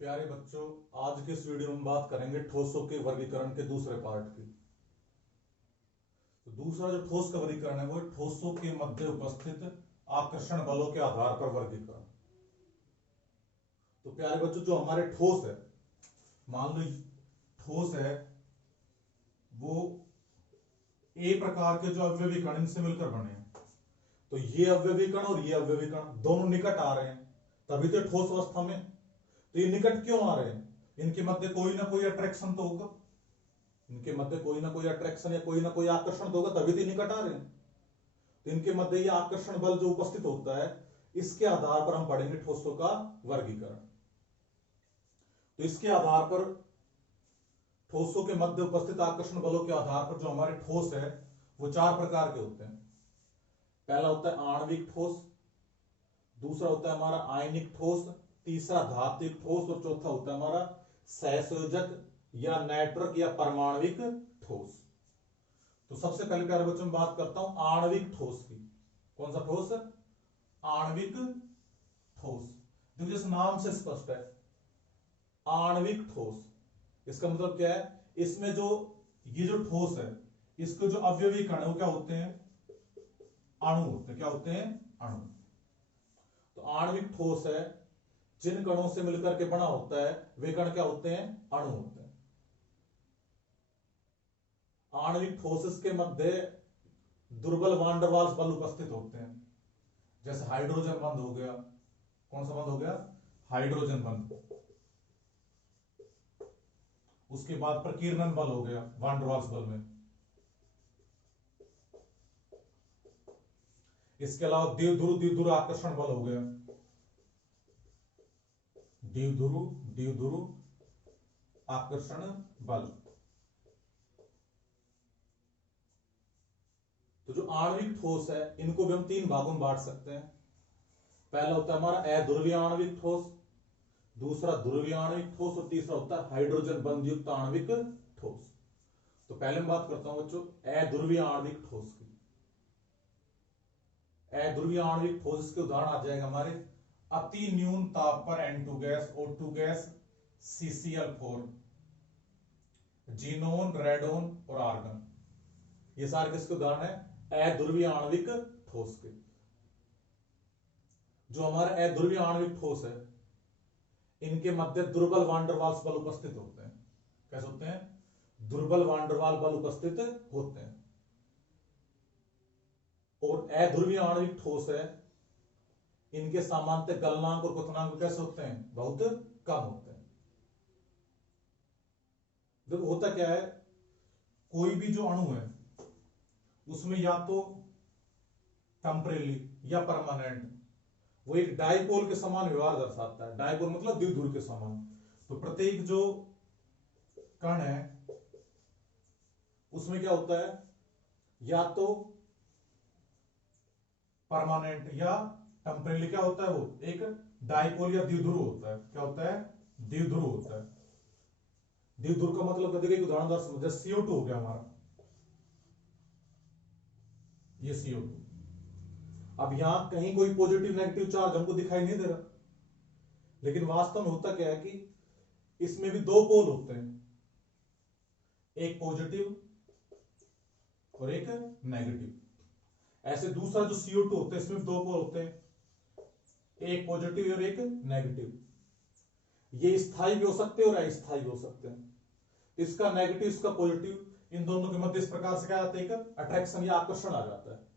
प्यारे बच्चों, आज के इस वीडियो में बात करेंगे ठोसों के वर्गीकरण के दूसरे पार्ट की। तो दूसरा जो ठोस का वर्गीकरण है वो है ठोसों के मध्य उपस्थित आकर्षण बलों के आधार पर वर्गीकरण। तो प्यारे बच्चों, जो हमारे ठोस है, मान लो ठोस है, वो ए प्रकार के जो अवयवी कण इनसे मिलकर बने हैं। तो ये अवयवी कण और ये अवयवी कण दोनों निकट आ रहे हैं, तभी तो ठोस अवस्था में। तो ये निकट क्यों आ रहे हैं? इनके मध्य कोई ना कोई अट्रैक्शन तो होगा, इनके मध्य कोई ना कोई अट्रैक्शन या कोई ना कोई आकर्षण तो होगा, तभी तो निकट आ रहे हैं। तो इनके मध्य ये आकर्षण बल जो उपस्थित होता है, इसके आधार पर हम पढ़ेंगे ठोसों का वर्गीकरण। तो इसके आधार पर ठोसों के मध्य उपस्थित आकर्षण बलों के आधार पर जो हमारे ठोस है वो चार प्रकार के होते हैं। पहला होता है आणविक ठोस, दूसरा होता है हमारा आयनिक ठोस, तीसरा धात्विक ठोस और चौथा होता है हमारा सहसंयोजक या नेटवर्क या परमाणविक ठोस। तो सबसे पहले प्यारे बच्चों में बात करता हूं आणविक ठोस की। कौन सा ठोस? आणविक ठोस। देखिए जिस नाम से स्पष्ट है, आणविक ठोस, इसका मतलब क्या है? इसमें जो ये जो ठोस है, इसके जो अवयवी कण है वो क्या होते हैं? अणु होते हैं। क्या होते हैं? अणु। तो आणविक ठोस है, जिन कणों से मिलकर के बना होता है वे कण क्या होते हैं? अणु होते हैं। आणविक ठोस के मध्य दुर्बल वान डर वाल्स बल उपस्थित होते हैं, जैसे हाइड्रोजन बंध हो गया। कौन सा बंध हो गया? हाइड्रोजन बंध। उसके बाद प्रकीर्णन बल हो गया वान डर वाल्स बल में। इसके अलावा द्विध्रुव आकर्षण बल हो गया, द्विध्रुव आकर्षण बल। तो जो आणविक ठोस है, इनको भी हम तीन भागों में बांट सकते हैं। पहला होता है हमारा अध्रुवीय आणविक ठोस, दूसरा ध्रुवीय आणविक ठोस और तीसरा होता है हाइड्रोजन बंध युक्त आणविक ठोस। तो पहले मैं बात करता हूं बच्चों अध्रुवीय आणविक ठोस की। अध्रुवीय आणविक ठोस के उदाहरण आ जाएगा हमारे अति न्यून ताप पर N2 gas, O2 gas, CCl4, xenon, radon और आर्गन। ये सारे किसके उदाहरण है? अध्रुवीय आणविक ठोस के। जो हमारे अध्रुवीय आणविक ठोस है, इनके मध्य दुर्बल वान डर वाल्स बल उपस्थित होते हैं। कैसे होते हैं? दुर्बल वान डर वाल्स बल उपस्थित होते हैं। और अध्रुवीय आणविक ठोस है, इनके सामान्यतः गलनांक और क्वथनांक कैसे होते हैं? बहुत कम होते हैं। देखो होता क्या है, कोई भी जो अणु है उसमें या तो टेम्परेरी या परमानेंट वो एक डाइपोल के समान व्यवहार दर्शाता है। डाइपोल मतलब द्विध्रुव के समान। तो प्रत्येक जो कण है उसमें क्या होता है? या तो परमानेंट या टेम्परेरी। क्या होता है? वो एक डाइपोल या द्विध्रुव होता है। क्या होता है? द्विध्रुव होता है। द्विध्रुव का मतलब देखिए उदाहरण जैसे CO2 हो गया हमारा, ये CO2। अब यहां कहीं कोई पॉजिटिव नेगेटिव चार्ज हमको दिखाई नहीं दे रहा, लेकिन वास्तव में होता क्या है कि इसमें भी दो पोल होते हैं, एक पॉजिटिव और एक नेगेटिव। ऐसे दूसरा जो CO2 होता है, इसमें दो पोल होते हैं, एक पॉजिटिव और एक नेगेटिव। ये स्थायी भी हो सकते हैं और अस्थायी भी हो सकते हैं। इसका नेगेटिव, इसका पॉजिटिव, इन दोनों के मध्य इस प्रकार से क्या आता है? एक अट्रैक्शन या आकर्षण आ जाता है।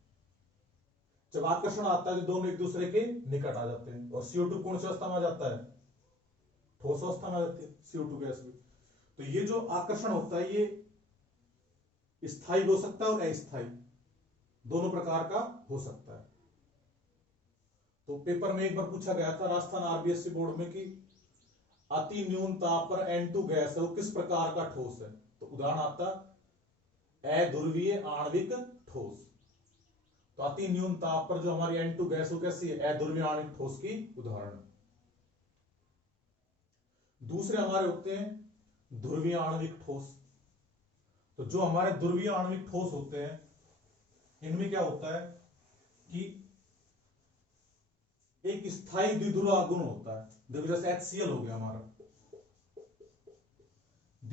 जब आकर्षण आता है तो दोनों एक दूसरे के निकट आ जाते हैं। और CO2 कौन सी अवस्था में आ जाता है? ठोस अवस्था में आ जाती है CO2 गैस भी। तो ये जो आकर्षण होता है ये स्थायी हो सकता है और अस्थायी, दोनों प्रकार का हो सकता है। तो पेपर में एक बार पूछा गया था राजस्थान RBSC बोर्ड में कि अति न्यून ताप पर N2 गैस है, वो किस प्रकार का ठोस है? तो उदाहरण आता अध्रुवीय आणविक ठोस। तो अति न्यून ताप पर जो हमारी N2 गैस हो कैसी है? अध्रुवीय आणविक ठोस की उदाहरण। दूसरे हमारे होते हैं ध्रुवीय आणविक ठोस। तो जो हमारे ध्रुवीय आणविक ठोस होते हैं, इनमें क्या होता है कि एक स्थायी द्विध्रुव आगुण होता है। देखो जैसे HCl हो गया हमारा,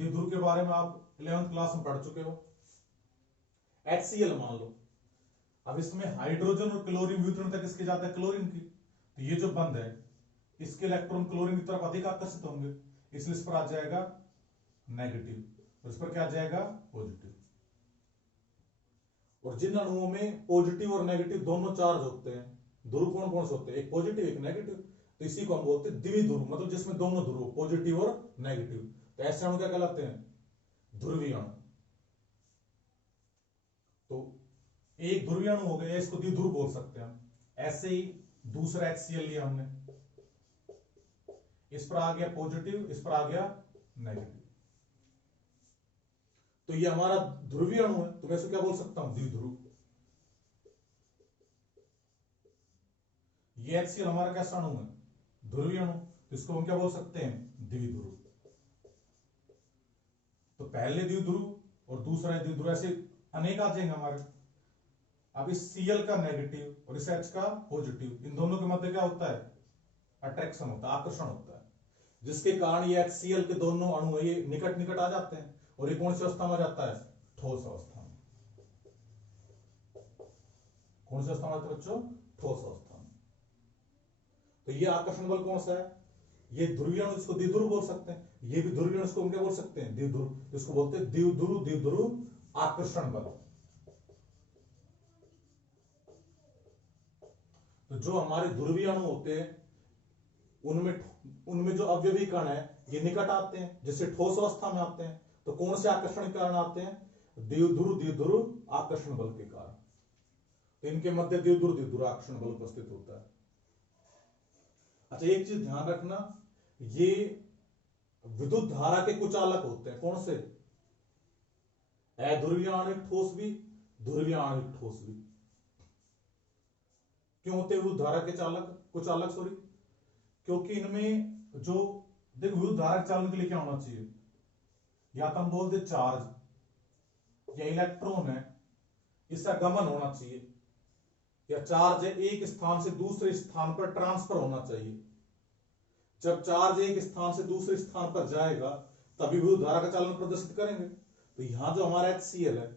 द्विध्रुव के बारे में आप 11th क्लास में पढ़ चुके हो। HCl मान लो, अब इसमें हाइड्रोजन और क्लोरीन वितरण तक इसके जाता है क्लोरीन की, तो ये जो बंध है इसके इलेक्ट्रॉन क्लोरीन की तरफ अधिक आकर्षित होंगे, इसलिए इस पर आ जाएगा नेगेटिव और इस पर क्या आ जाएगा पॉजिटिव। और जिन अणुओं में पॉजिटिव और नेगेटिव दोनों चार्ज होते हैं, ध्रुव कौन कौन से होते हैं, एक पॉजिटिव एक नेगेटिव, तो इसी को हम बोलते हैं द्विध्रुव, मतलब जिसमें दोनों ध्रुव पॉजिटिव और नेगेटिव। तो ऐसे अणु क्या कहलाते हैं, ध्रुवीय अणु। तो एक ध्रुवीय अणु हो गया, इसको द्विध्रुव बोल सकते हैं हम। ऐसे ही दूसरा HCl लिया हमने, इस पर आ गया पॉजिटिव, इस पर आ गया नेगेटिव, तो ये हमारा ध्रुवीय अणु है, तो मैं इसको क्या बोल सकता हूं, द्विध्रुव। ये HCl हमारा कैसा अणु है, ध्रुवीय अणु, तो इसको हम क्या बोल सकते हैं, द्विध्रुव। तो पहले द्विध्रुव और दूसरा द्विध्रुव, ऐसे अनेक आ जाएंगे हमारे। अब इस Cl का नेगेटिव और इस H का पॉजिटिव, इन दोनों के मध्य क्या होता है, अट्रैक्शन होता है, आकर्षण होता है, जिसके कारण ये HCl के दोनों अणु है ये निकट निकट आ जाते हैं, और ये कौन सी अवस्था में जाता है, ठोस अवस्था में। कौन सी अवस्था में जाता है बच्चों, ठोस अवस्था में। तो ये आकर्षण बल कौन सा है, ये ध्रुवीय अणु, इसको द्विध्रुव बोल सकते हैं। ये भी ध्रुवीय अणु, इसको हम क्या बोल सकते हैं, द्विध्रुव। इसको बोलते हैं द्विध्रुव, द्विध्रुव आकर्षण बल। तो जो हमारे ध्रुवीय अणु होते हैं उनमें जो अवयवी कण है ये निकट आते हैं, जैसे ठोस अवस्था में आते हैं, तो कौन से आकर्षण के कारण आते हैं, द्विध्रुव द्विध्रुव आकर्षण बल के कारण। तो इनके मध्य द्विध्रुव द्विध्रुव आकर्षण बल उपस्थित होता है। अच्छा, एक चीज ध्यान रखना, ये विद्युत धारा के कुचालक होते हैं, कौन से, अध्रुवीय आणविक ठोस भी, ध्रुवीय आणविक ठोस भी। क्यों होते हैं विद्युत धारा के कुचालक, सॉरी, क्योंकि इनमें जो, देखो विद्युत धारा के चालन के लिए क्या होना चाहिए, या तो हम बोल दे चार्ज या इलेक्ट्रॉन है, इसका गमन होना चाहिए, या चार्ज है एक स्थान से दूसरे स्थान पर ट्रांसफर होना चाहिए। जब चार्ज एक स्थान से दूसरे स्थान पर जाएगा तभी विद्युत धारा का चालन प्रदर्शित करेंगे। तो यहां जो हमारा HCl है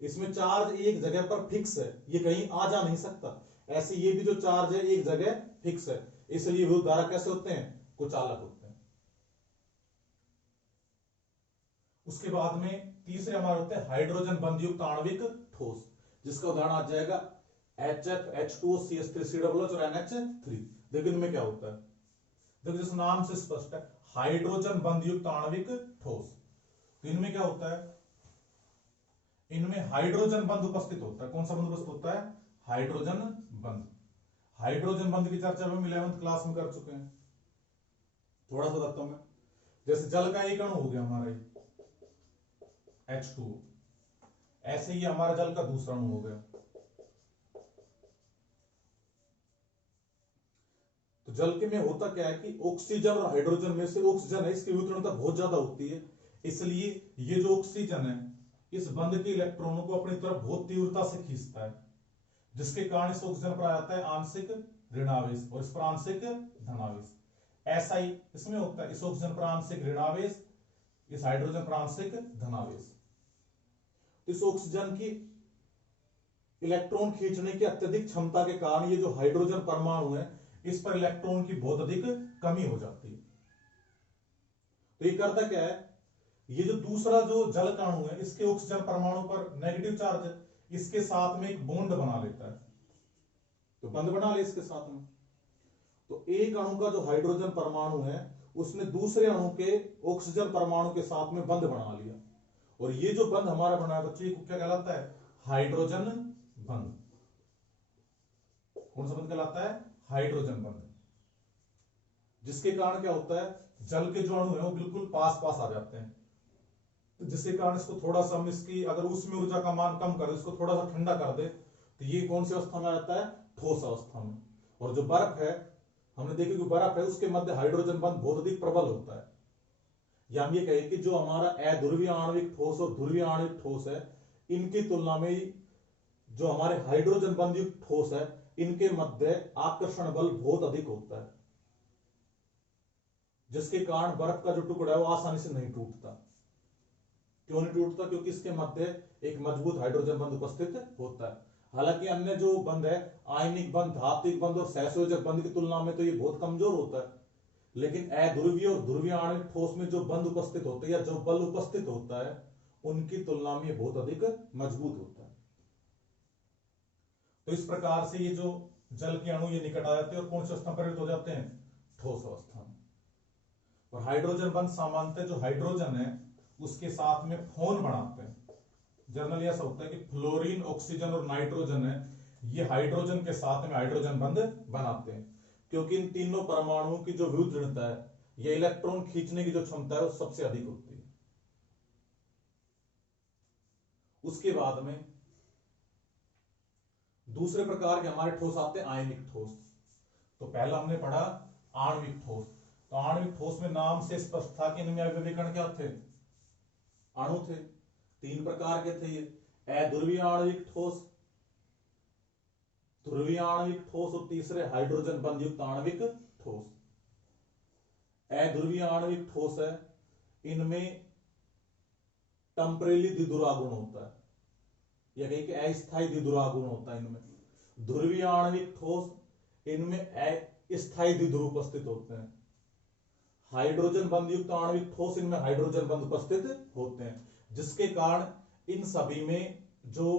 इसमें चार्ज एक जगह पर फिक्स है, ये कहीं आ जा नहीं सकता। ऐसे ये भी जो चार्ज है एक जगह फिक्स है, इसलिए विद्युत धारा कैसे होते हैं, कुचालक होते हैं। उसके बाद में तीसरे हमारे होते हैं हाइड्रोजन बंध युक्त आणविक ठोस, जिसका उदाहरण आ जाएगा HF, H2O, CH3, COOH और NH3। देखो इनमें क्या होता है, देखो जिस नाम से स्पष्ट है, हाइड्रोजन बंध युक्त आणविक ठोस। तो इनमें क्या होता है, इनमें हाइड्रोजन बंध उपस्थित होता है। कौन सा बंध उपस्थित होता है, हाइड्रोजन बंध। हाइड्रोजन बंध की चर्चा हम 11th क्लास में कर चुके हैं। थोड़ा सा बताता हूं मैं, जैसे जल का एक अणु हो गया हमारा H2O, ऐसे ही हमारा जल का दूसरा अणु हो गया। तो जल के में होता क्या है कि ऑक्सीजन और हाइड्रोजन में से ऑक्सीजन है, इसकी वितरणता बहुत ज्यादा होती है, इसलिए ये जो ऑक्सीजन है इस बंध के इलेक्ट्रॉनों को अपनी तरफ बहुत तीव्रता से खींचता है, जिसके कारण इस ऑक्सीजन पर आ जाता है आंशिक ऋणावेश और इस पर आंशिक धनावेश। ऐसा ही इसमें होता है, इस ऑक्सीजन पर आंशिक ऋणावेश, इस हाइड्रोजन पर आंशिक धनावेश। इस ऑक्सीजन की इलेक्ट्रॉन खींचने की अत्यधिक क्षमता के कारण ये जो हाइड्रोजन परमाणु है इस पर इलेक्ट्रॉन की बहुत अधिक कमी हो जाती है। तो ये करता क्या है, ये जो दूसरा जो जल का अणु है इसके ऑक्सीजन परमाणु पर नेगेटिव चार्ज है, इसके साथ में एक बॉन्ड बना लेता है, तो बंध बना ले इसके साथ में। तो एक अणु का जो हाइड्रोजन परमाणु है उसने दूसरे अणु के ऑक्सीजन परमाणु के साथ में बंध बना लिया, और ये जो बंध हमारा बना है बच्चों, ये क्या कहलाता है, हाइड्रोजन बंध। कौन सा बंध कहलाता है, हाइड्रोजन बंध। जिसके कारण क्या होता है, जल के जो अणु है वो बिल्कुल पास पास आ जाते हैं, तो जिसके कारण इसको थोड़ा सा हम इसकी अगर उसमें ऊर्जा का मान कम कर दे, इसको थोड़ा सा ठंडा कर दे, तो ये कौन सी अवस्था में आ जाता है, ठोस अवस्था में। और जो बर्फ है, हमने देखा कि बर्फ है उसके मध्य हाइड्रोजन बंध बहुत अधिक प्रबल होता है। या हम ये कहें कि जो हमारा अध्रुवीय आणविक ठोस और ध्रुवीय आणविक ठोस है, इनकी तुलना में जो हमारे हाइड्रोजन बंध युक्त ठोस है इनके मध्य आकर्षण बल बहुत अधिक होता है। जिसके कारण बर्फ का जो टुकड़ा है वो आसानी से नहीं टूटता। क्यों नहीं टूटता? क्योंकि इसके मध्य एक मजबूत हाइड्रोजन बंध उपस्थित होता है। हालांकि अन्य जो बंध है, आयनिक बंध, धात्विक बंध और सहसंयोजक बंध की तुलना में तो ये बहुत कमजोर होता है, लेकिन अध्रुवीय और ध्रुवीय आणविक ठोस में जो बंध उपस्थित होते हैं या जो बल उपस्थित होता है उनकी तुलना में बहुत अधिक मजबूत होता है। तो इस प्रकार से ये जो जल के अणु ये निकट आ जाते हैं और कौन से अवस्था में परिवर्तित हो जाते हैं? ठोस अवस्था में। और हाइड्रोजन बंध सामान्यतः जो हाइड्रोजन है उसके साथ में फोन बनाते हैं। जनरली ऐसा होता है कि फ्लोरीन, ऑक्सीजन और नाइट्रोजन है, ये हाइड्रोजन के साथ में हाइड्रोजन बंध बनाते हैं, क्योंकि इन तीनों परमाणुओं की जो विद्युत ऋणता है या इलेक्ट्रॉन खींचने की जो क्षमता है वो सबसे अधिक होती है। उसके बाद में दूसरे प्रकार के हमारे ठोस आते हैं आयनिक ठोस। तो पहला हमने पढ़ा आणविक ठोस। तो आणविक ठोस में नाम से स्पष्ट था कि इनमें अवयवी कण क्या थे? अणु थे। तीन प्रकार के थे ये, अध्रुवीय आणविक ठोस, ध्रुवीय आणविक ठोस और तीसरे हाइड्रोजन बंध युक्त आणविक ठोस। अध्रुवीय आणविक ठोस है, इनमें टेम्परेली द्विध्रुवा गुण होता है, या कहीं कि अस्थायी द्विध्रुवा गुण होता है इनमें। ध्रुवीय आणविक ठोस, इनमें अस्थायी द्विध्रुव उपस्थित होते हैं। हाइड्रोजन बंध युक्त आणविक ठोस, इनमें हाइड्रोजन बंध उपस्थित होते हैं, जिसके कारण इन सभी में जो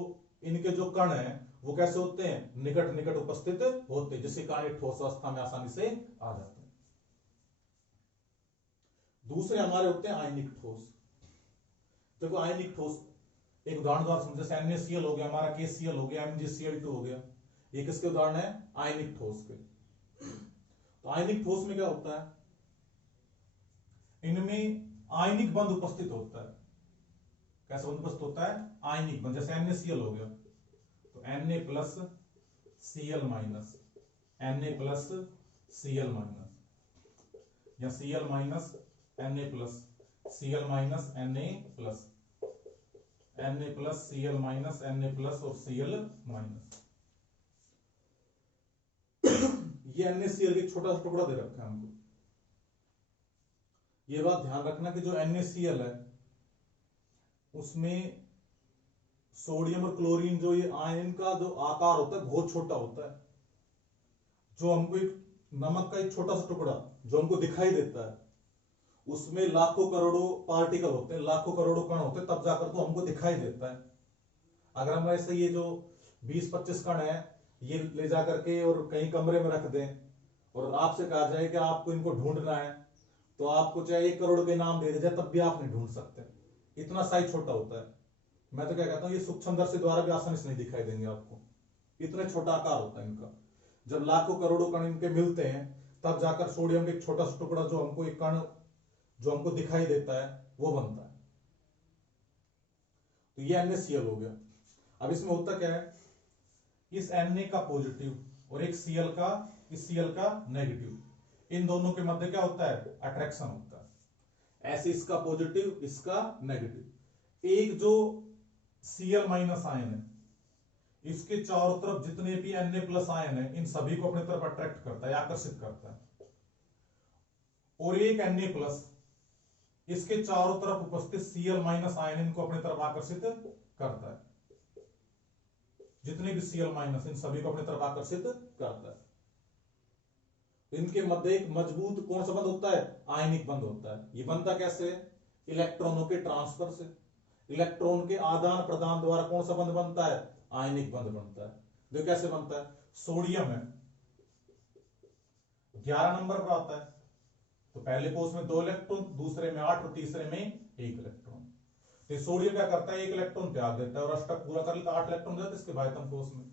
इनके जो कण हैं वो कैसे होते हैं? निकट निकट उपस्थित होते हैं, जिसके कारण ठोस अवस्था में आसानी से आ जाते हैं। दूसरे हमारे होते हैं आयनिक ठोस। देखो आयनिक ठोस एक उदाहरण द्वारा समझे, जैसे NaCl हो गया, हमारा KCl हो गया, MgCl2 हो गया, ये किसके उदाहरण है? आयनिक ठोस के। तो आयनिक ठोस में क्या होता है? इनमें आयनिक बंध उपस्थित होता है। कैसे बंध उपस्थित होता है? आयनिक बंध। जैसे NaCl हो गया तो Na plus Cl minus, Na plus Cl minus, या Cl minus Na plus, Cl minus Na plus, Na plus Cl minus, Na plus और Cl माइनस। ये NaCl एक छोटा सा टुकड़ा दे रखा है हमको। ये बात ध्यान रखना कि जो NaCl है उसमें सोडियम और क्लोरीन, जो ये आयन का जो आकार होता है बहुत छोटा होता है। जो हमको एक नमक का एक छोटा सा टुकड़ा जो हमको दिखाई देता है, उसमें लाखों करोड़ों पार्टिकल होते हैं, लाखों करोड़ों कण होते हैं, तब जाकर तो हमको दिखाई देता है। अगर हम ऐसे ये जो 20-25 कण है ये ले जाकर के और कहीं कमरे में रख दें और आपसे कहा जाए कि आपको इनको ढूंढना है, तो आपको चाहे 1 करोड़ के नाम दे दिया तब भी आप नहीं ढूंढ सकते, इतना साइज छोटा होता है। मैं तो क्या कहता हूं, ये सूक्ष्मदर्शी द्वारा भी आसानी से नहीं दिखाई देंगे आपको, इतना छोटा आकार होता है इनका। जब लाखों करोड़ों कण इनके मिलते हैं तब जाकर सोडियम का एक छोटा सा टुकड़ा जो हमको एक कण जो हमको दिखाई देता है वो बनता है। तो ये NaCl हो गया। अब इसमें होता क्या है, इस Na का पॉजिटिव और एक Cl का, इस Cl का नेगेटिव, इन दोनों के मध्य क्या होता है? अट्रैक्शन होता है। ऐसे इसका पॉजिटिव, इसका नेगेटिव। एक जो Cl माइनस आयन है इसके चारों तरफ जितने भी Na प्लस आयन है इन सभी को अपनी तरफ अट्रैक्ट करता है, आकर्षित करता है। और एक Na प्लस इसके चारों तरफ उपस्थित Cl माइनस आयन इनको अपनी तरफ आकर्षित करता है। जितने भी Cl माइनस इन सभी को अपनी तरफ आकर्षित करता है। इनके मध्य एक मजबूत कौन सा बंध होता है? आयनिक बंध होता है। ये बनता कैसे? इलेक्ट्रॉनों के ट्रांसफर से, इलेक्ट्रॉन के आदान प्रदान द्वारा कौन सा बंध बनता है? आयनिक बंध बनता है। जो कैसे बनता है? सोडियम है 11 नंबर पर आता है, तो पहले कोष में 2 इलेक्ट्रॉन, दूसरे में 8 और तीसरे में 1 इलेक्ट्रॉन। तो सोडियम क्या करता है? 1 इलेक्ट्रॉन त्याग देता है और अष्टक पूरा कर लेता है, 8 इलेक्ट्रॉन जाते इसके बाह्यतम कोष में।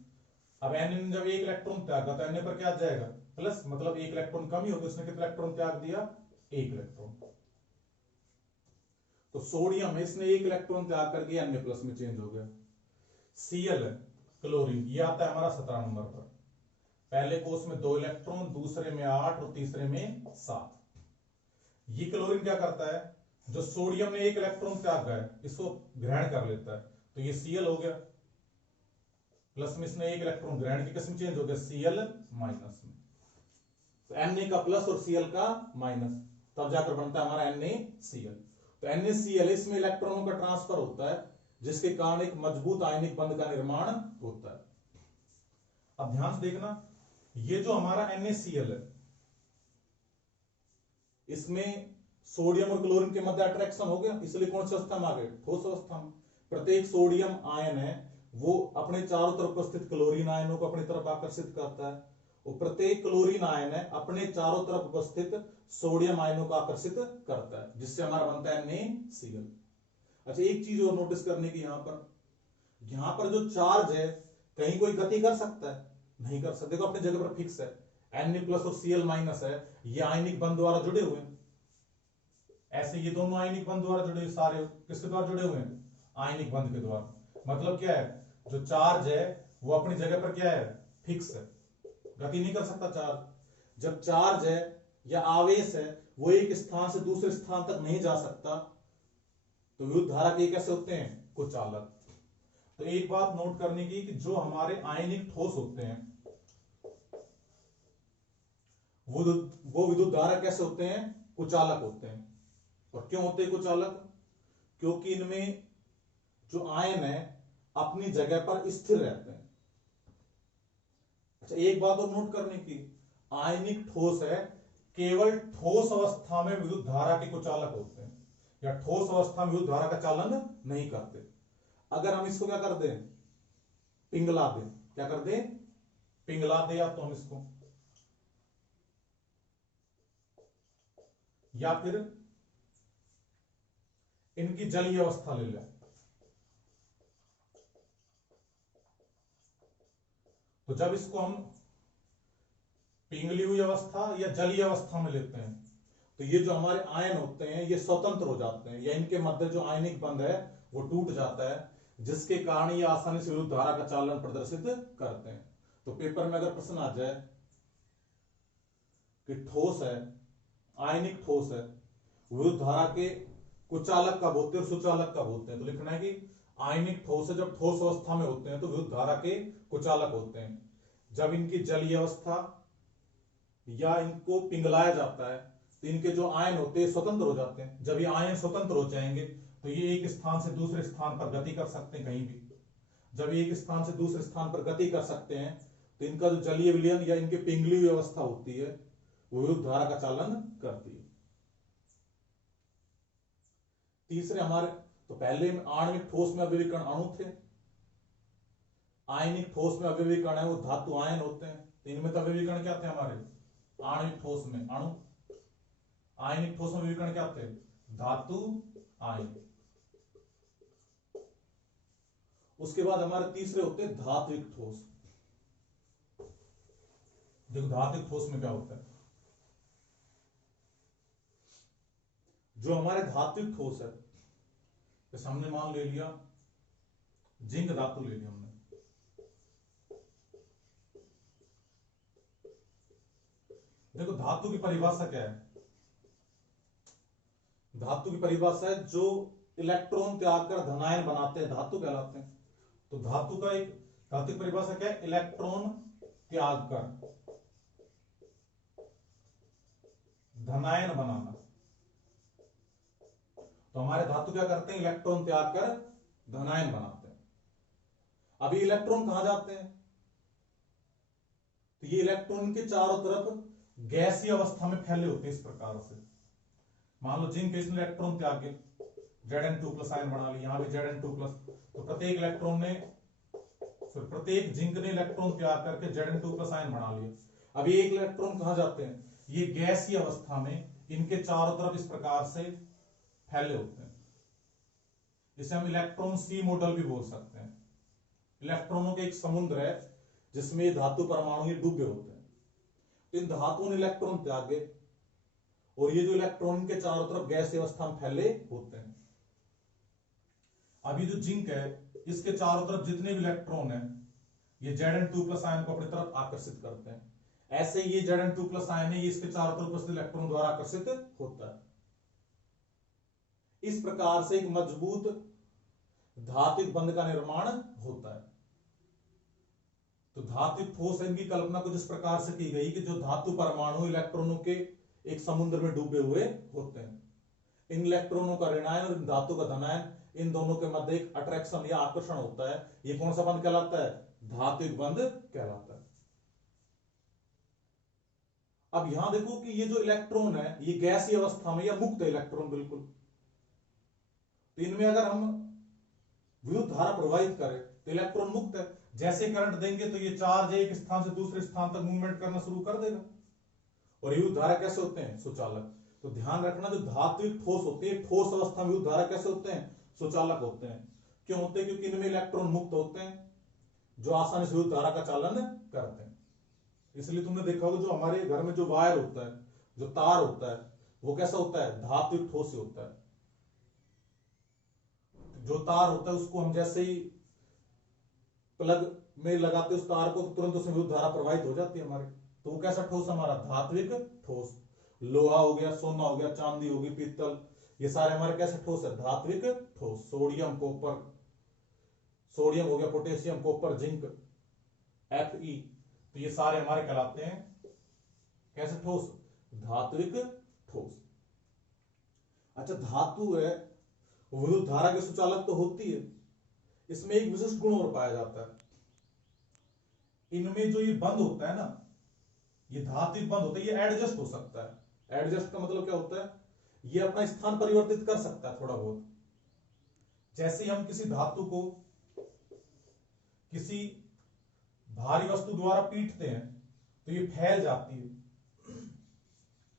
अब Na ने जब 1 इलेक्ट्रॉन त्यागा तो Na पर क्या जाएगा? प्लस, मतलब 1 इलेक्ट्रॉन कम ही होगा, उसने कितना इलेक्ट्रॉन त्याग दिया? 1 इलेक्ट्रॉन। तो सोडियम है, इसने 1 इलेक्ट्रॉन त्याग करके Na प्लस में चेंज हो गया। Cl है क्लोरीन, ये आता है हमारा 17 नंबर पर। पहले कोष में 2 इलेक्ट्रॉन, दूसरे में 8 और तीसरे में 7। ये क्लोरीन क्या करता है? जो सोडियम ने 1 इलेक्ट्रॉन त्यागा है इसको ग्रहण कर लेता है, तो ये Cl हो गया। प्लस में इसने 1 इलेक्ट्रॉन ग्रहण की किस्म चेंज हो गया Cl माइनस में। तो Na का प्लस और Cl का माइनस, तब जाकर बनता है हमारा NaCl। तो NaCl इसमें इलेक्ट्रॉनों का ट्रांसफर होता है, जिसके कारण एक मजबूत आयनिक बंध का निर्माण होता है। अब ध्यान से देखना, ये जो हमारा NaCl है, इसमें सोडियम और क्लोरीन के मध्य अट्रैक्शन हो गया, इसलिए कौन सी अवस्था में आ गए? ठोस अवस्था में। प्रत्येक सोडियम आयन है वो अपने चारों तरफ उपस्थित क्लोरीन आयनों को अपनी तरफ आकर्षित करता है, और प्रत्येक क्लोरीन आयन है अपने चारों तरफ उपस्थित सोडियम आयनों को आकर्षित करता है, जिससे हमारा बनता है NaCl। अच्छा, एक चीज और नोटिस करने की, यहां पर जो चार्ज है कहीं कोई गति कर सकता है? नहीं कर सकता। देखो अपनी जगह पर फिक्स है, Na+ और Cl- है, ये आयनिक बंध द्वारा जुड़े हुए हैं। ऐसे ये दोनों आयनिक बंध द्वारा जुड़े हुए, सारे किसके द्वारा जुड़े हुए हैं? आयनिक बंध के द्वारा। मतलब क्या है, जो चार्ज है वो अपनी जगह पर क्या है? फिक्स है, गति नहीं कर सकता चार्ज। जब चार्ज है या आवेश है वो एक स्थान से दूसरे स्थान तक नहीं जा सकता, तो विद्युत धारा के कैसे होते हैं? कुचालक। तो एक बात नोट करने की कि जो हमारे आयनिक ठोस होते हैं वो विद्युत धारा कैसे होते हैं? कुचालक होते हैं। और क्यों होते हैं कुचालक? क्योंकि इनमें जो आयन है अपनी जगह पर स्थिर रहते हैं। अच्छा, एक बात और नोट करने की, आयनिक ठोस है, केवल ठोस अवस्था में विद्युत धारा के कुचालक होते हैं, या ठोस अवस्था में विद्युत धारा का चालन नहीं करते। अगर हम इसको क्या कर दें? पिघला दें। क्या कर दें? पिघला दें। या तो हम इसको, या फिर इनकी जलीय अवस्था ले लें, तो जब इसको हम पिघली हुई अवस्था या जलीय अवस्था में लेते हैं, तो ये जो हमारे आयन होते हैं ये स्वतंत्र हो जाते हैं, या इनके मध्य जो आयनिक बंध है वो टूट जाता है, जिसके कारण ये आसानी से विद्युत धारा का चालन प्रदर्शित करते हैं। तो पेपर में अगर प्रश्न आ जाए कि ठोस है, आयनिक ठोस है, विद्युत धारा के कुचालक कब होते हैं और सुचालक कब होते हैं, तो लिखना है कि आयनिक ठोस है, जब ठोस अवस्था में होते हैं तो विद्युत धारा के कुचालक होते हैं। जब इनकी जलीय अवस्था या इनको पिघलाया जाता है तो इनके जो आयन होते हैं स्वतंत्र हो जाते हैं। जब ये आयन स्वतंत्र हो जाएंगे तो ये एक स्थान से दूसरे स्थान पर गति कर सकते हैं कहीं भी। जब ये एक स्थान से दूसरे स्थान पर गति कर सकते हैं तो इनका जो जलीय विलयन या इनकी पिघली हुई अवस्था होती है वो विद्युत धारा का चालन करती है। तीसरे हमारे, तो पहले आणविक ठोस में अवयवी कण अणु थे, आयनिक ठोस में अवयवी कण है वो धातु आयन होते हैं। इनमें तो अवयवी कण क्या थे हमारे? आणविक ठोस में अणु, आयनिक ठोस में अवयवी कण क्या थे? धातु आयन। उसके बाद हमारे तीसरे होते हैं धात्विक ठोस। देखो धात्विक ठोस में क्या होता है, जो हमारे धात्विक ठोस है, जैसे हमने मान ले लिया जिंक धातु ले लिया हमने, देखो धातु की परिभाषा क्या है? धातु की परिभाषा है जो इलेक्ट्रॉन त्याग कर धनायन बनाते हैं धातु कहलाते हैं। तो धातु का एक धातु परिभाषा क्या है? इलेक्ट्रॉन त्याग कर धनायन बनाना। तो हमारे धातु क्या करते हैं? इलेक्ट्रॉन त्याग कर धनायन बनाते हैं। अभी इलेक्ट्रॉन कहां जाते हैं? तो ये इलेक्ट्रॉन के चारों तरफ गैसीय अवस्था में फैले होते हैं इस प्रकार से। मान लो जिंक इसने इलेक्ट्रॉन त्याग के Zn2+ आयन बना लिया, यहां भी Zn2+, तो प्रत्येक इलेक्ट्रॉन ने, प्रत्येक जिंक ने इलेक्ट्रॉन त्याग करके Zn2+ आयन बना लिया। अब ये एक इलेक्ट्रॉन कहां जाते हैं? ये गैसीय अवस्था में इनके चारों तरफ इस प्रकार से फैले होते हैं। इसे हम इलेक्ट्रॉन सी मॉडल भी बोल सकते हैं। इलेक्ट्रॉनों के एक समुद्र है जिसमें धातु परमाणु डूबे होते हैं। तो इन धातुओं ने इलेक्ट्रॉन त्यागे और ये जो इलेक्ट्रॉन के चारों तरफ गैसीय अवस्था में फैले होते हैं। अभी जो जिंक है इसके चारों तरफ जितने भी इलेक्ट्रॉन है ये Zn2+ आयन को अपनी तरफ आकर्षित करते हैं। ऐसे ये Zn2+ आयन है, ये इसके चारों तरफ उपस्थित इलेक्ट्रॉन द्वारा आकर्षित होता है। इस प्रकार से एक मजबूत धात्विक बंध का निर्माण होता है। तो धात्विक ठोस की कल्पना कुछ इस प्रकार से की गई कि जो धातु परमाणु इलेक्ट्रॉनों के एक समुद्र में डूबे हुए होते हैं। इन इलेक्ट्रॉनों का ऋणायन और इन धातु का धनायन, इन दोनों के मध्य एक अट्रैक्शन या आकर्षण होता है। ये कौन सा बंध कहलाता है? धात्विक बंध कहलाता है। अब यहां देखो कि ये जो इलेक्ट्रॉन है ये गैसीय अवस्था में या मुक्त है इलेक्ट्रॉन बिल्कुल। तो इनमें अगर हम विद्युत धारा प्रवाहित करें तो इलेक्ट्रॉन मुक्त है। जैसे करंट देंगे तो ये चार्ज एक स्थान से दूसरे स्थान तक मूवमेंट करना शुरू कर देगा। और विद्युत धारा कैसे होते हैं? सुचालक। तो ध्यान रखना, जो धात्विक ठोस होते हैं, ठोस अवस्था में विद्युत धारा कैसे होते हैं? सुचालक होते हैं। क्यों होते हैं? क्योंकि इनमें इलेक्ट्रॉन मुक्त होते हैं जो आसानी से विद्युत धारा का चालन करते हैं। इसलिए तुमने देखा होगा जो हमारे घर में जो वायर होता है, जो तार होता है, वो कैसा होता है? धात्विक ठोस ही होता है। जो तार होता है उसको हम जैसे ही प्लग में लगाते उस तार को, तो तुरंत उसमें विद्युत धारा प्रवाहित हो जाती है हमारे। तो वो कैसा ठोस? हमारा धात्विक ठोस। लोहा हो गया, सोना हो गया, चांदी होगी, पीतल, ये सारे हमारे कैसे ठोस है? धात्विक ठोस। सोडियम, कॉपर, सोडियम हो गया, पोटेशियम, कॉपर, जिंक, Fe, तो ये सारे हमारे कहलाते हैं कैसे? ठोस, धात्विक ठोस। अच्छा, धातु है, विद्युत धारा के सुचालक तो होती है, इसमें एक विशिष्ट गुण और पाया जाता है। इनमें जो ये बंध होता है ना, ये धात्विक बंध होता है, ये एडजस्ट हो सकता है। एडजस्ट का मतलब क्या होता है? ये अपना स्थान परिवर्तित कर सकता है थोड़ा बहुत। जैसे हम किसी धातु को किसी भारी वस्तु द्वारा पीटते हैं तो ये फैल जाती है।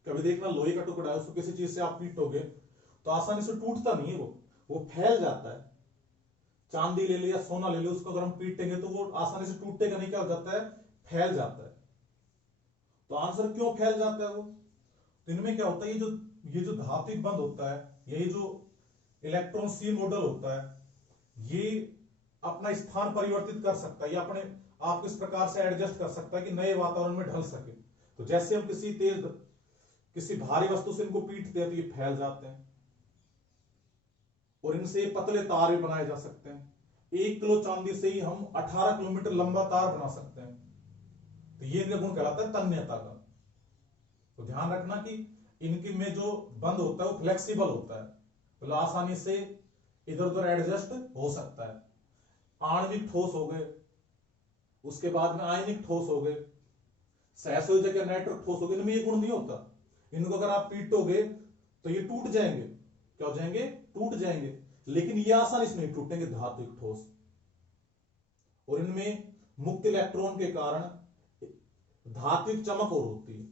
कभी देखना, लोहे का टुकड़ा है, उसको किसी चीज से आप पीटोगे तो आसानी से टूटता नहीं है, वो फैल जाता है। चांदी ले लिया, सोना ले लिया, उसको अगर हम पीटेंगे तो वो आसानी से टूटेगा नहीं, क्या हो जाता है? फैल जाता है। तो आंसर क्यों फैल जाता है वो? तो इनमें क्या होता है, ये जो धात्विक बंध होता है, यही जो इलेक्ट्रॉन सी मॉडल होता है, ये अपना स्थान परिवर्तित कर सकता है, ये अपने आप इस प्रकार से एडजस्ट कर सकता है कि नए वातावरण में ढल सके। तो जैसे हम किसी भारी वस्तु से इनको पीटते हैं तो ये फैल जाते हैं, और इनसे पतले तार भी बनाए जा सकते हैं। 1 किलो चांदी से ही हम 18 किलोमीटर लंबा तार बना सकते हैं। तो ये इनका गुण कहलाता है तन्यता का। तो ध्यान रखना कि इनके में जो बंध होता है वो फ्लेक्सिबल होता है, मतलब आसानी से इधर उधर एडजस्ट हो सकता है। आणविक ठोस हो गए, उसके बाद में आयनिक ठोस हो गए, सहसंयोजक या नाइट्रिक ठोस हो गए, इनमें ये गुण नहीं होता। इनको अगर आप पीटोगे तो ये टूट जाएंगे। क्या हो जाएंगे? टूट जाएंगे। लेकिन ये आसानी से नहीं टूटेंगे, धात्विक ठोस। और इनमें मुक्त इलेक्ट्रॉन के कारण धात्विक चमक और होती है।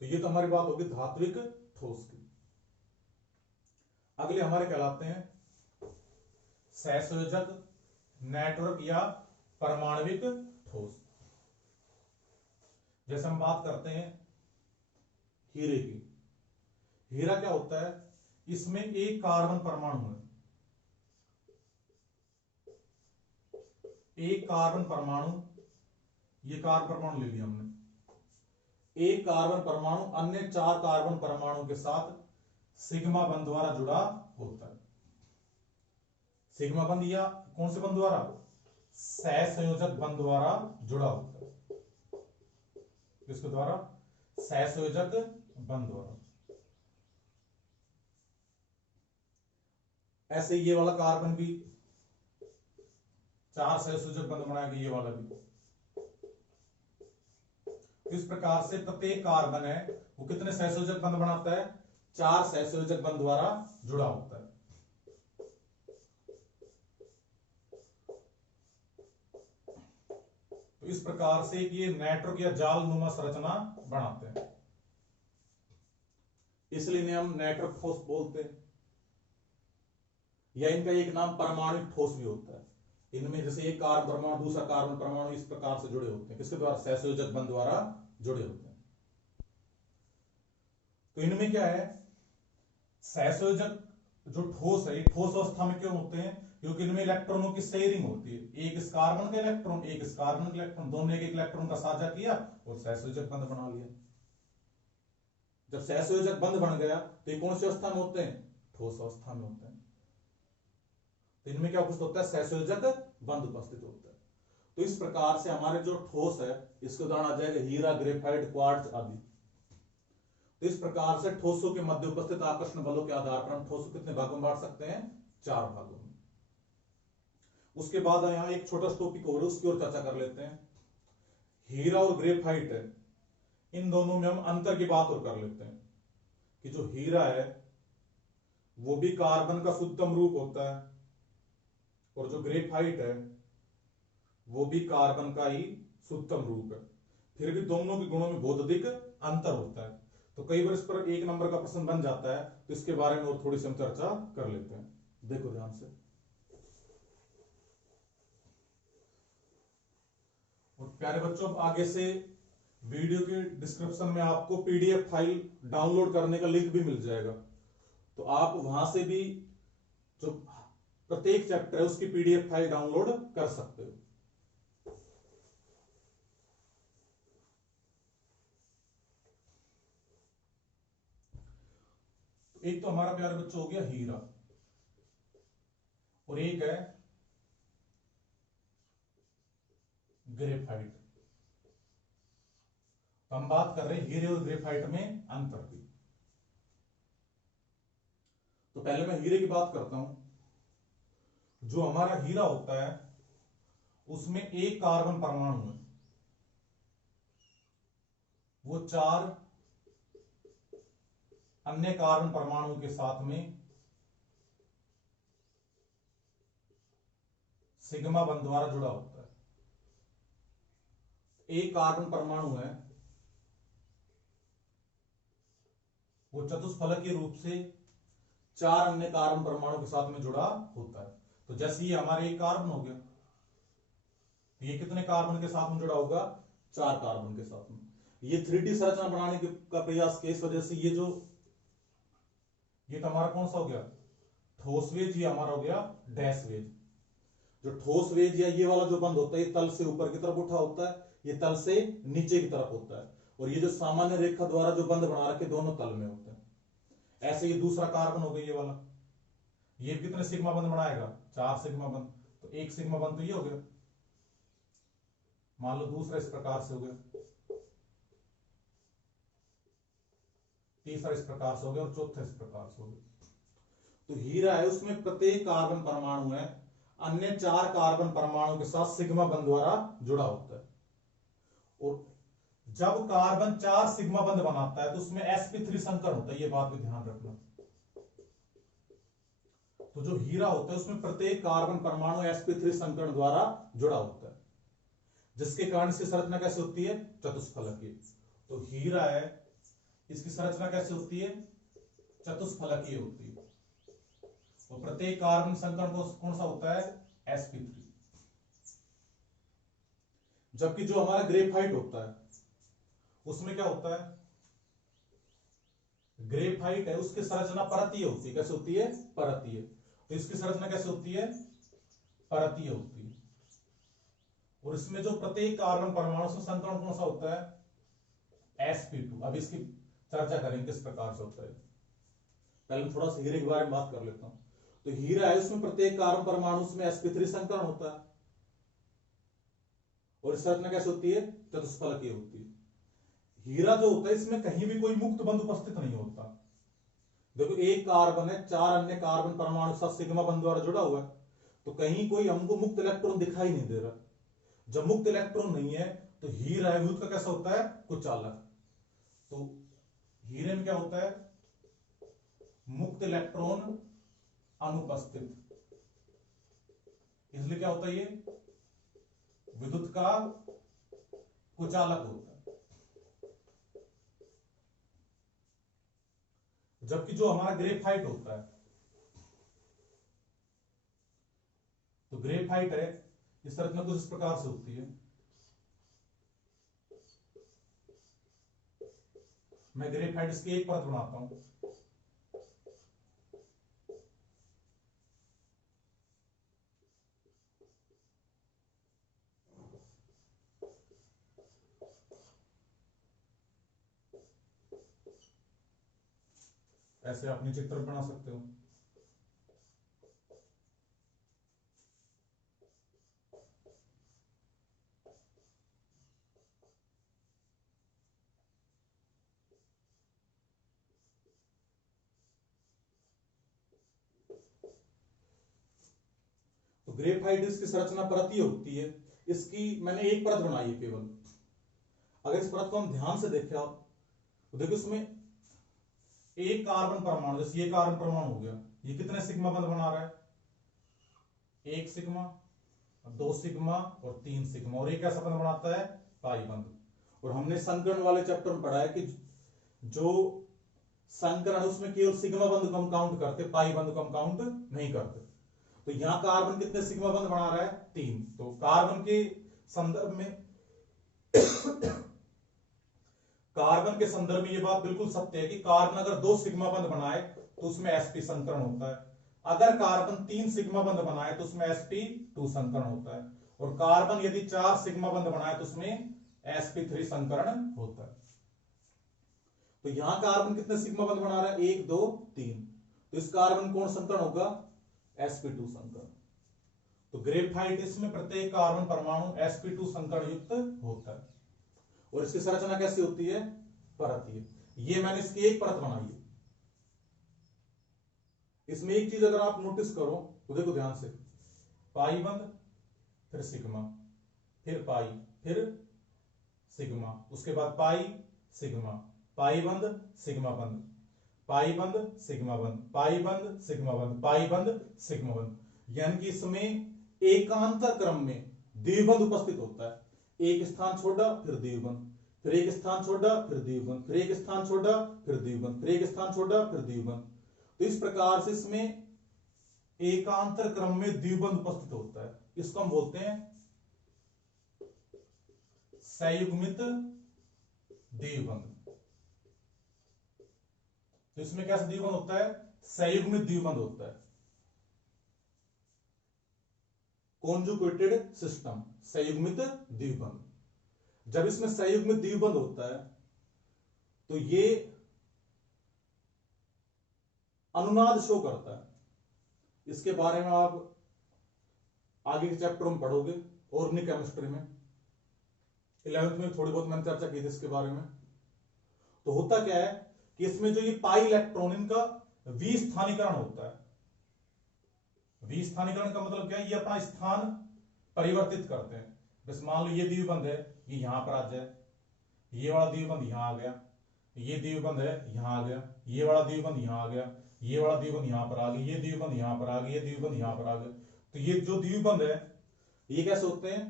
तो ये तो हमारी बात होगी धात्विक ठोस की। अगले हमारे कहलाते हैं सहसंयोजक, नेटवर्क या परमाणविक ठोस। जैसे हम बात करते हैं हीरे की। हीरा क्या होता है? इसमें एक कार्बन परमाणु है, एक कार्बन परमाणु, ये कार्बन परमाणु ले लिया हमने, एक कार्बन परमाणु अन्य 4 कार्बन परमाणु के साथ सिग्मा बंध द्वारा जुड़ा होता है। सिग्मा बंध या कौन से बंध द्वारा? सहसंयोजक बंध द्वारा जुड़ा होता है। किसके द्वारा? सहसंयोजक बंध द्वारा। ऐसे ये वाला कार्बन भी 4 सहसंयोजक बंध बनाएगा, ये वाला भी। इस प्रकार से प्रत्येक कार्बन है वो कितने सहसंयोजक बंध बनाता है? 4 सहसंयोजक बंध द्वारा जुड़ा होता है। तो इस प्रकार से ये नेटवर्क या जाल नुमा संरचना बनाते हैं, इसलिए इन्हें हम नेटवर्क ठोस बोलते हैं। या इनका एक नाम परमाणु ठोस भी होता है। इनमें जैसे एक कार्बन परमाणु दूसरा कार्बन परमाणु इस प्रकार से जुड़े होते हैं, किसके द्वारा? सहसंयोजक बंध द्वारा जुड़े होते हैं। तो इनमें क्या है, सहसंयोजक जो ठोस है, ये ठोस अवस्था में क्यों होते हैं? क्योंकि इनमें इलेक्ट्रॉनों की शेयरिंग होती है। एक इस कार्बन का इलेक्ट्रॉन, एक इस कार्बन का इलेक्ट्रॉन, दोनों एक इलेक्ट्रॉन का साझा किया और सहसंयोजक बंध बना लिया। जब सहसंयोजक बंध बन गया तो ये कौन सी अवस्था में होते हैं? ठोस अवस्था में होते हैं। तो इनमें क्या उपस्थित होता है? सहसंयोजक बंध उपस्थित होता है। तो इस प्रकार से हमारे जो ठोस है, इसके उदाहरण आ जाएगा हीरा, ग्रेफाइट, क्वार्ट्ज आदि। तो इस प्रकार से ठोसों के मध्य उपस्थित आकर्षण बलों के आधार पर हम ठोस को कितने भागों में बांट सकते हैं? 4 भागों में। उसके बाद यहां एक छोटा टॉपिक और है, उसकी ओर चर्चा कर लेते हैं। हीरा और ग्रेफाइट है, इन दोनों में हम अंतर की बात और कर लेते हैं कि जो हीरा है वो भी कार्बन का शुद्धतम रूप होता है और जो ग्रेफाइट है वो भी कार्बन का ही शुद्धतम रूप है। फिर भी दोनों के गुणों में बहुत अधिक अंतर होता है। तो कई बार इस पर 1 नंबर का प्रश्न बन जाता है, तो इसके बारे में और थोड़ी सी हम चर्चा कर लेते हैं। देखो ध्यान से। और प्यारे बच्चों, अब आगे से वीडियो के डिस्क्रिप्शन में आपको पीडीएफ फाइल डाउनलोड करने का लिंक भी मिल जाएगा, तो आप वहां से भी जो प्रत्येक चैप्टर है उसकी पीडीएफ फाइल डाउनलोड कर सकते हो। एक तो हमारा प्यारे बच्चों हो गया हीरा और एक है ग्रेफाइट। तो हम बात कर रहे हैं हीरे और ग्रेफाइट में अंतर की। तो पहले मैं हीरे की बात करता हूं। जो हमारा हीरा होता है उसमें एक कार्बन परमाणु है, वो 4 अन्य कार्बन परमाणुओं के साथ में सिग्मा बंध द्वारा जुड़ा होता है। एक कार्बन परमाणु है वो चतुष्फलकीय रूप से 4 अन्य कार्बन परमाणु के साथ में जुड़ा होता है। तो जैसे ये हमारे एक कार्बन हो गया, तो ये कितने कार्बन के साथ में जुड़ा होगा? 4 कार्बन के साथ में। ये 3D संरचना बनाने का प्रयास किया, इस वजह से ये तो हमारा कौन सा हो गया? ठोस वेज। ये हमारा हो गया डैश वेज। जो ठोस वेज या ये वाला जो बंध होता है ये तल से ऊपर की तरफ उठा होता है, ये तल से नीचे की तरफ होता है, और ये जो सामान्य रेखा द्वारा जो बंध बना रखे दोनों तल में होते हैं। ऐसे ये दूसरा कार्बन हो गया ये वाला, ये कितने सिग्मा बंध बनाएगा? 4 सिग्मा बंध। तो एक सिग्मा बंध तो ये हो गया। मान लो दूसरा इस प्रकार से हो गया, तीसरा इस प्रकार से हो गया और चौथा इस प्रकार से हो गया। तो हीरा है उसमें प्रत्येक कार्बन परमाणु है अन्य 4 कार्बन परमाणु के साथ सिग्मा बंध द्वारा जुड़ा होता है। और जब कार्बन 4 सिग्मा बंध बनाता है तो उसमें sp3 संकरण होता है, ये बात भी ध्यान रखना। तो जो हीरा होता है उसमें प्रत्येक कार्बन परमाणु sp3 संकरण द्वारा जुड़ा होता है, जिसके कारण इसकी संरचना कैसे होती है? चतुष्फलकीय। तो हीरा है, इसकी संरचना कैसे होती है? चतुष्फलकीय होती है। और प्रत्येक कार्बन संकरण कौन सा होता है? sp3। जबकि जो हमारा ग्रेफाइट होता है उसमें क्या होता है? ग्रेफाइट है उसकी संरचना परतीय होती है। कैसे होती है? परतीय। तो इसकी संरचना कैसे होती है? परतीय होती है। और इसमें जो प्रत्येक कार्बन परमाणु से संकरण कौन सा होता है? sp2। अब इसकी चर्चा करेंगे किस प्रकार से होता है। पहले थोड़ा सा हीरे के बारे में बात कर लेता हूं। तो हीरा है उसमें प्रत्येक कार्बन परमाणु में sp3 संकरण होता है, और संरचना कैसे होती है? चतुष्फलकीय होती है। हीरा जो होता है इसमें कहीं भी कोई मुक्त बंध उपस्थित नहीं होता। देखो एक कार्बन है, 4 अन्य कार्बन परमाणु के साथ सिग्मा बंध द्वारा जुड़ा हुआ है, तो कहीं कोई हमको मुक्त इलेक्ट्रॉन दिखाई नहीं दे रहा। जब मुक्त इलेक्ट्रॉन नहीं है तो हीरा है विद्युत का कैसा होता है? कुचालक। तो हीरे में क्या होता है? मुक्त इलेक्ट्रॉन अनुपस्थित, इसलिए क्या होता है? ये विद्युत का कुचालक होता है। जबकि जो हमारा ग्रेफाइट होता है, तो ग्रेफाइट है इस संरचना कुछ इस प्रकार से होती है। मैं ग्रेफाइट इसकी एक परत बनाता हूं, ऐसे आप नीचे की तरफ बना सकते हो। तो ग्रेफाइट इसकी संरचना परतीय होती है। इसकी मैंने एक परत बनाई है केवल। अगर इस परत को हम ध्यान से देखें तो देखो इसमें एक कार्बन परमाणु, जैसे ये कार्बन परमाणु हो गया, ये कितने सिग्मा बंध बना रहा है? 1 सिग्मा, 2 सिग्मा और 3 सिग्मा, और ये कैसा बंध बनाता है? पाई बंध। और हमने संकरण वाले चैप्टर में पढ़ा है कि जो संकरण उसमें केवल सिग्मा बंध को हम काउंट करते, पाई बंध को हम काउंट नहीं करते। तो यहां कार्बन कितने सिग्मा बंध बना रहा है? 3। तो कार्बन के संदर्भ में कार्बन के संदर्भ में यह बात बिल्कुल सत्य है कि कार्बन अगर 2 सिग्मा बंध बनाए तो उसमें sp संकरण होता है। अगर कार्बन 3 सिग्मा बंध बनाए तो उसमें sp2 संकरण होता है। और कार्बन यदि 4 सिग्मा बंध बनाए तो उसमें sp3 संकरण होता है। तो यहां कार्बन कितने सिग्मा बंध बना रहा है? 1 2 3। तो इस कार्बन कौन संकरण होगा? sp2 संकरण। तो ग्रेफाइट इसमें प्रत्येक कार्बन परमाणु sp2 संकरण युक्त होता है। और इसकी संरचना कैसी होती है? परतीय। ये मैंने इसकी एक परत बनाई है। इसमें एक चीज अगर आप नोटिस करो तो देखो ध्यान से, पाई बंध, फिर सिग्मा, फिर पाई, फिर सिग्मा, उसके बाद पाई सिग्मा, पाई बंध सिग्मा बंध, पाई बंध सिग्मा बंध, पाई बंध सिग्मा बंध, पाई बंध सिग्मा बंध। यानी कि इसमें एकांतर क्रम में द्विबंध उपस्थित होता है। एक स्थान छोड़ा फिर द्विबंध, फिर एक स्थान छोड़ा फिर द्विबंध, फिर एक स्थान छोड़ा फिर द्विबंध, फिर एक स्थान छोड़ा फिर द्विबंध। तो इस प्रकार से इसमें एकांतर क्रम में द्विबंध उपस्थित होता है। इसको हम बोलते हैं संयुग्मित द्विबंध। तो इसमें कैसा द्विबंध होता है? संयुग्मित द्विबंध होता है। कॉन्जुगेटेड सिस्टम, संयुग्मित द्विबंध। जब इसमें संयुग्मित द्विबंध होता है तो ये अनुनाद शो करता है। इसके बारे में आप आगे के चैप्टर में पढ़ोगे, ऑर्गेनिक केमिस्ट्री में 11th में थोड़ी बहुत मैंने चर्चा की थी इसके बारे में। तो होता क्या है कि इसमें जो ये पाई इलेक्ट्रॉन, इनका विस्थानीकरण होता है। विस्थानीकरण का मतलब क्या है? ये अपना स्थान परिवर्तित करते हैं। बस मान लो ये द्विबंध है, ये यहां पर आ जाए, ये वाला द्विबंध यहां आ गया, ये द्विबंध है यहां आ गया, ये वाला द्विबंध यहां आ गया, ये वाला द्विबंध यहां पर आ गया, ये द्विबंध यहां पर आ गया, ये द्विबंध यहां पर आ गया। तो ये जो द्विबंध है ये कैसे होते हैं?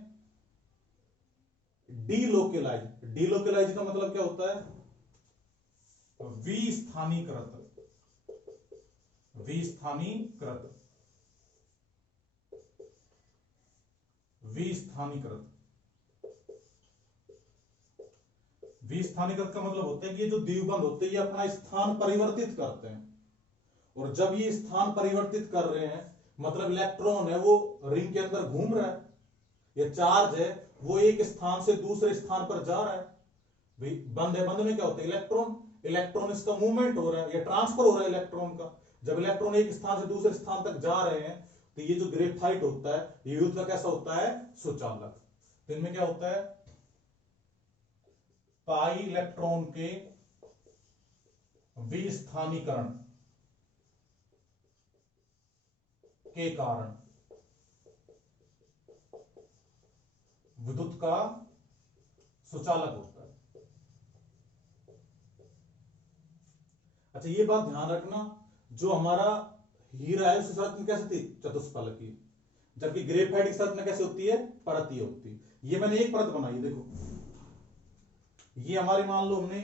डीलोकेलाइज। डीलोकेलाइज का मतलब क्या होता है? विस्थानीकृत। विस्थानीकृत, विस्थानीकृत। विस्थानीकृत का मतलब होता है कि ये जो द्विबंध होते हैं ये अपना स्थान परिवर्तित करते हैं। और जब ये स्थान परिवर्तित कर रहे हैं मतलब इलेक्ट्रॉन है वो रिंग के अंदर घूम रहा है, या चार्ज है वो एक स्थान से दूसरे स्थान पर जा रहा है। बंद है, बंद में क्या होता है? इलेक्ट्रॉन। इलेक्ट्रॉन इसका मूवमेंट हो रहा है या ट्रांसफर हो रहा है इलेक्ट्रॉन का। जब इलेक्ट्रॉन एक स्थान से दूसरे स्थान तक जा रहे हैं तो ये जो ग्रेफाइट होता है ये युद्ध का कैसा होता है? सुचालक। तो इनमें क्या होता है? पाई इलेक्ट्रॉन के विस्थानीकरण के कारण विद्युत का सुचालक होता है। अच्छा, ये बात ध्यान रखना, जो हमारा हीरा है उसकी संरचना कैसे थी? चतुष्फलकीय। जबकि ग्रेफाइट की संरचना कैसे होती है? परतीय होती है। ये मैंने एक परत बनाई, देखो ये हमारी, मान लो हमने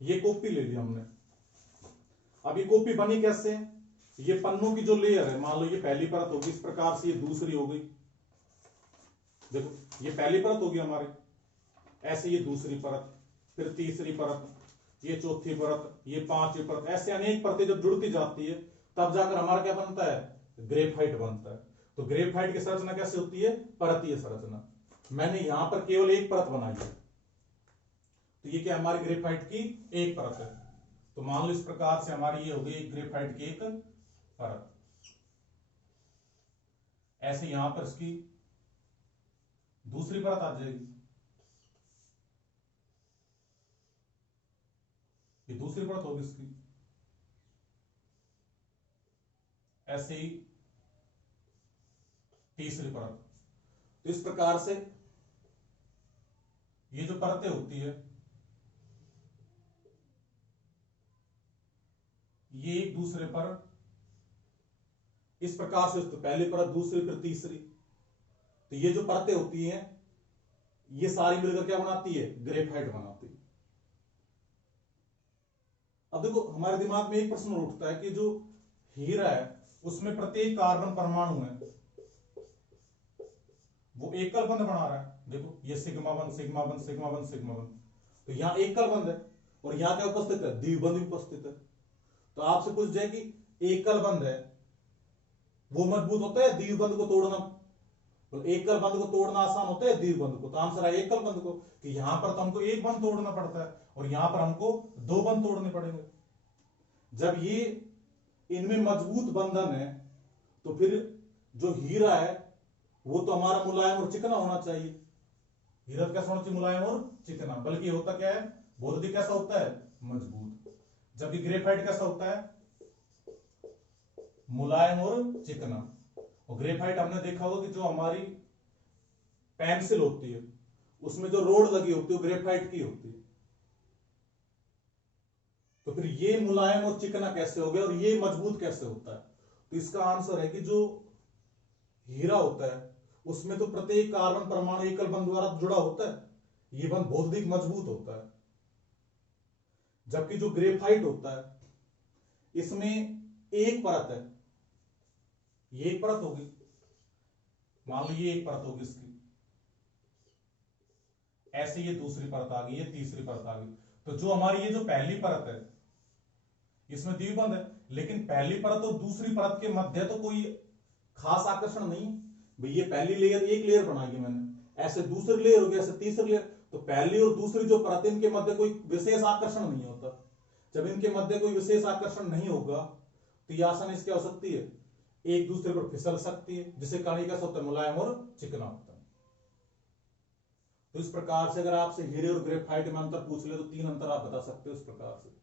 ये कॉपी ले लिया हमने। अब ये कॉपी बनी कैसे? ये पन्नों की जो लेयर है, मान लो ये पहली परत होगी, इस प्रकार से ये दूसरी हो गई। देखो ये पहली परत होगी हमारी, ऐसे ये दूसरी परत, फिर तीसरी परत, ये चौथी परत, ये पांचवी परत, ऐसे अनेक परतें जब जुड़ती जाती है तब जाकर हमारा क्या बनता है? ग्रेफाइट बनता है। तो ग्रेफाइट की संरचना कैसे होती है? परतीय संरचना। मैंने यहां पर केवल एक परत बनाई है, तो ये क्या हमारी ग्रेफाइट की एक परत है। तो मान लो इस प्रकार से हमारी ये हो गई ग्रेफाइट की एक परत। ऐसे यहां पर इसकी दूसरी परत आ जाएगी, ये दूसरी परत होगी इसकी। ऐसे ही तीसरी परत। तो इस प्रकार से ये जो परतें होती है ये एक दूसरे पर इस प्रकार से, तो पहली परत, दूसरी, फिर तीसरी, तो ये जो परतें होती हैं ये सारी मिलकर क्या बनाती है, ग्रेफाइट बनाती है। अब देखो हमारे दिमाग में एक प्रश्न उठता है कि जो हीरा है उसमें प्रत्येक कार्बन परमाणु है वो एकल बंध बना रहा है। देखो ये सिग्मा बंध, सिग्मा बंध, सिग्मा बंध, सिग्मा बंध, तो यहां एकल बंध है और यहां क्या उपस्थित है, द्विबंध उपस्थित है। तो आपसे पूछ जाए कि एकल बंध है वो मजबूत होता है द्विबंध को तोड़ना, तो एकल बंध को तोड़ना आसान होता है द्विबंध को, तो आंसर है एकल बंध को, कि यहां पर तो हमको एक बंध तोड़ना पड़ता है और यहां पर हमको दो बंध तोड़ने पड़ेंगे। जब ये इनमें मजबूत बंधन है तो फिर जो हीरा है वो तो हमारा मुलायम और चिकना होना चाहिए। हीरा कैसा होना चाहिए, मुलायम और चिकना, बल्कि होता क्या है, बोधि कैसा होता है, मजबूत। जबकि ग्रेफाइट कैसा होता है, मुलायम और चिकना। और ग्रेफाइट हमने देखा होगा कि जो हमारी पेंसिल होती है उसमें जो रोड लगी होती है वो ग्रेफाइट की होती है। तो फिर ये मुलायम और चिकना कैसे हो गया और ये मजबूत कैसे होता है, तो इसका आंसर है कि जो हीरा होता है उसमें तो प्रत्येक कार्बन परमाणु एकल बंध द्वारा जुड़ा होता है, ये बंध बहुत अधिक मजबूत होता है। जबकि जो ग्रेफाइट होता है इसमें एक परत है, ये एक परत होगी, मान लो ये एक परत होगी इसकी, ऐसे ये दूसरी परत आ गई, ये तीसरी परत आ गई। तो जो हमारी ये जो पहली परत है इसमें द्विबंध है, लेकिन पहली परत और दूसरी परत के मध्य तो कोई खास आकर्षण नहीं। भाई ये पहली लेयर, एक लेयर बनाई है मैंने, ऐसे दूसरी लेयर होगी, ऐसे तीसरी लेयर, तो पहली और दूसरी जो परत इनके मध्य कोई विशेष आकर्षण नहीं होता। जब इनके मध्य कोई विशेष आकर्षण नहीं होगा तो ये आसानी से क्या हो सकती है, एक दूसरे पर फिसल सकती है, जिससे कारण कैसा होता है, मुलायम और चिकना होता है। तो इस प्रकार से अगर आपसे हीरे और ग्रेफाइट में अंतर पूछ ले तो तीन अंतर आप बता सकते हो इस प्रकार से।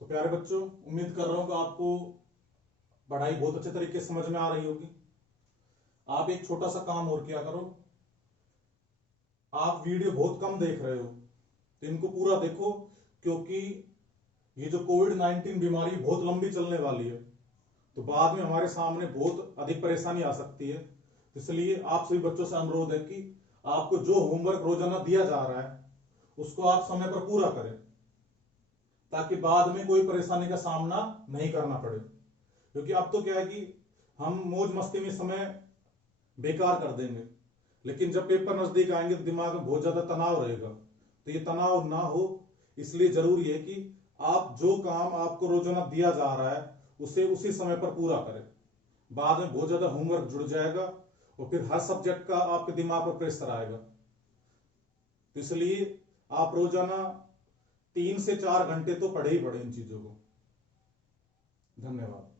तो प्यारे बच्चों, उम्मीद कर रहा हूं कि आपको पढ़ाई बहुत अच्छे तरीके से समझ में आ रही होगी। आप एक छोटा सा काम और किया करो, आप वीडियो बहुत कम देख रहे हो तो इनको पूरा देखो, क्योंकि ये जो कोविड-19 बीमारी बहुत लंबी चलने वाली है, तो बाद में हमारे सामने बहुत अधिक परेशानी आ सकती है। इसलिए आप सभी बच्चों से अनुरोध है कि आपको जो होमवर्क रोजाना दिया जा रहा है उसको आप समय पर पूरा करें, ताकि बाद में कोई परेशानी का सामना नहीं करना पड़े। क्योंकि अब तो क्या है कि हम मौज मस्ती में समय बेकार कर देंगे, लेकिन जब पेपर नजदीक आएंगे तो दिमाग में बहुत ज्यादा तनाव रहेगा। तो ये तनाव ना हो, इसलिए जरूरी है कि आप जो काम आपको रोजाना दिया जा रहा है उसे उसी समय पर पूरा करें। बाद में बहुत ज्यादा होमवर्क जुड़ जाएगा और फिर हर सब्जेक्ट का आपके दिमाग पर प्रेशर आएगा। तो इसलिए आप रोजाना 3 से 4 घंटे तो पढ़े ही पढ़े इन चीजों को। धन्यवाद।